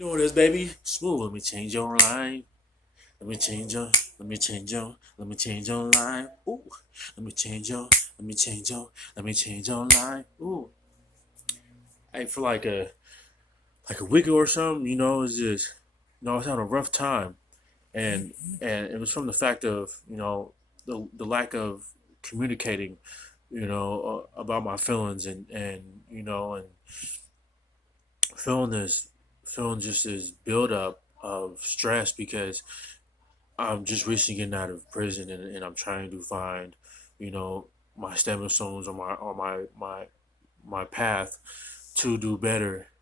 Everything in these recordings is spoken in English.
You know what it is, baby? Smooth. Let me change your life. Let me change your. Let me change your. Let me change your life. Ooh. Let me change your. Let me change your. Let me change your life. Ooh. Hey, for like a week or something, it's just I was having a rough time, and it was from the fact of the lack of communicating, about my feelings and feeling this feeling just this buildup of stress because I'm just recently getting out of prison and I'm trying to find, you know, my stepping stones on my path to do better.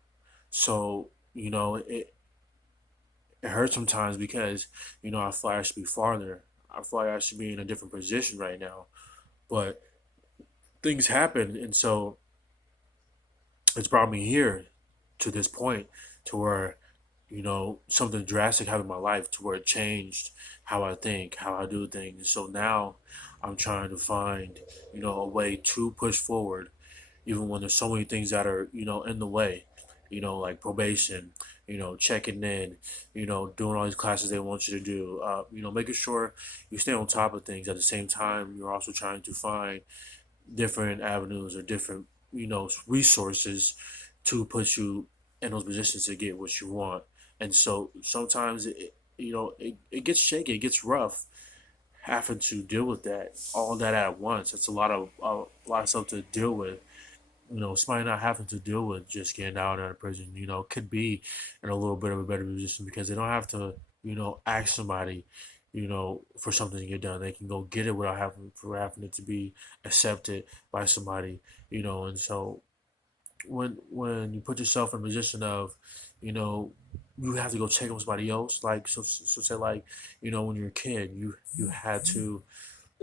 So, it hurts sometimes because, I feel like I should be farther. I feel like I should be in a different position right now. But things happen and so it's brought me here to this point to where something drastic happened in my life to where it changed how I think, how I do things. So now I'm trying to find a way to push forward even when there's so many things that are in the way, like probation, checking in, doing all these classes they want you to do, making sure you stay on top of things. At the same time, you're also trying to find different avenues or different resources to put you in those positions to get what you want. And so sometimes it gets shaky, it gets rough having to deal with that all that at once. It's a lot of stuff to deal with. Somebody not having to deal with just getting out of prison, could be in a little bit of a better position because they don't have to, ask somebody, for something to get done. They can go get it without having it to be accepted by somebody, and so when you put yourself in a position of, you know, you have to go check on somebody else, like so say like, when you're a kid, you had to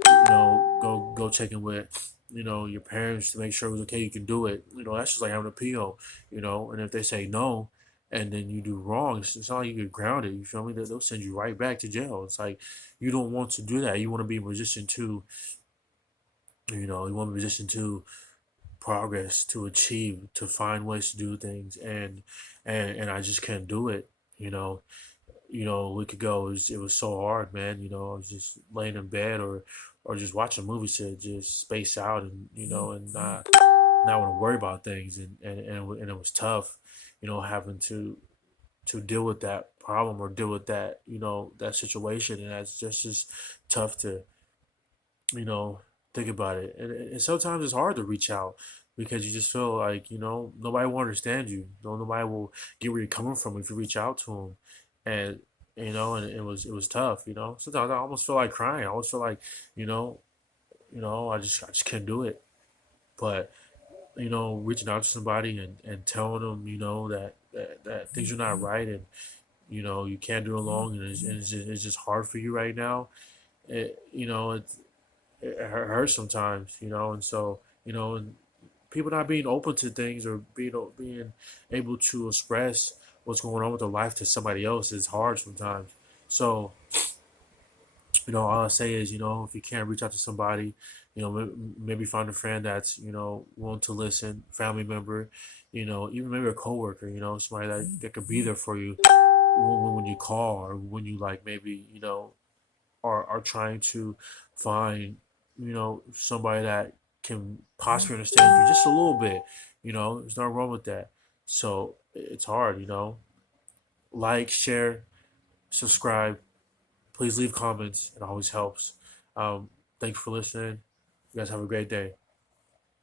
go check in with your parents to make sure it was okay. You can do it. That's just like having a PO. And if they say no, and then you do wrong, it's not like you get grounded. You feel me? They'll send you right back to jail. It's like you don't want to do that. You want to be in a position to, you want to be in a position to progress, to achieve, to find ways to do things, and I just can't do it. You know, a week ago it was so hard, man. I was just laying in bed or just watching movies to just space out and and not want to worry about things and it was tough, having to deal with that problem or deal with that that situation, and that's just tough to you know think about it, and sometimes it's hard to reach out because you just feel like nobody will understand you. Nobody will get where you're coming from if you reach out to them, and and it was tough. Sometimes I almost feel like crying. I almost feel like you know I just can't do it. But reaching out to somebody and telling them that things are not right, and you can't do it alone, and it's just hard for you right now. It hurts sometimes, and so and people not being open to things or being able to express what's going on with their life to somebody else is hard sometimes. So all I say is if you can't reach out to somebody, maybe find a friend that's willing to listen, family member, even maybe a coworker, somebody that could be there for you when you call or when you like maybe are trying to find, somebody that can possibly understand you just a little bit. There's nothing wrong with that. So it's hard. Like, share, subscribe. Please leave comments. It always helps. Thank you for listening. You guys have a great day.